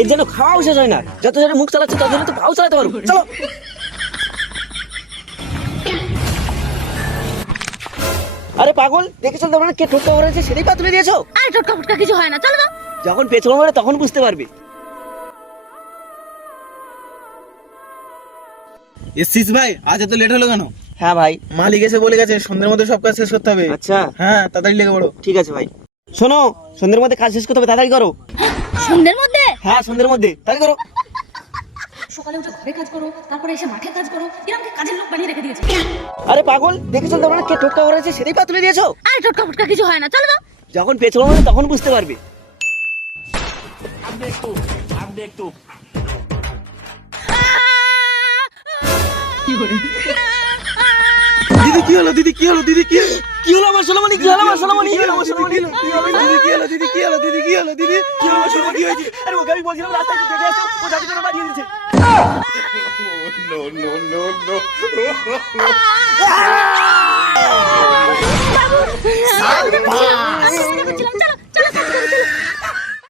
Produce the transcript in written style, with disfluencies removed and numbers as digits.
এর জন্য খাওয়াও শেষ হয় না, যত জনে মুখ চালাচ্ছে তত জনে তো পাও চালাতে পারো। চলো। আরে পাগল, দেখে চলতে পারো না, কে টোটকা করেছে সেটাই পা তুলে দিয়েছো। আরে টোটকা ফুটকা কিছু হয় না, চলো তো। যখন পেছন মারে তখন বুঝতে পারবে। এসছিস ভাই? আজ এত লেট হলো কেন? হ্যাঁ ভাই। মালিক এসে বলে গেছে সন্ধ্যের মধ্যে সব কাজ শেষ করতে হবে। আচ্ছা হ্যাঁ, তাড়াতাড়ি লেগে পড়ো। ঠিক আছে ভাই। শোনো, সন্ধ্যের মধ্যে কাজ শেষ করতে হবে, তাড়াতাড়ি করো। সন্ধ্যের মধ্যে? হ্যাঁ সন্ধ্যের মধ্যে, তাড়াতাড়ি করো। সকালে উঠে ঘরে কাজ করো, তারপরে এসে মাঠে কাজ করো, এরকম কাজের লোক বানিয়ে রেখে দিয়েছে। আরে পাগল, দেখে চলতে পারো না, কে টোটকা করেছে সেটাই পা তুলে দিয়েছো। আরে টোটকা ফুটকা কিছু হয় না, চলো তো। যখন পেছন মারে তখন বুঝতে পারবে। দিদি কি হলো? দিদি কি হলো? দিদি কি হলো? কি হলো আমার সোনামণি? কি হলো আমার সোনামণি? কি হলো আমার সোনামণি? দিদি কি হলো? দিদি কি হলো? দিদি কি হলো? দিদি কি হলো আমার সোনামণি? কি হয়েছে? আরে ওকে আমি বলছিলাম রাস্তায় দেখে আসো, ও যাকে জন্য বাড়িয়ে দিয়েছে। বাবু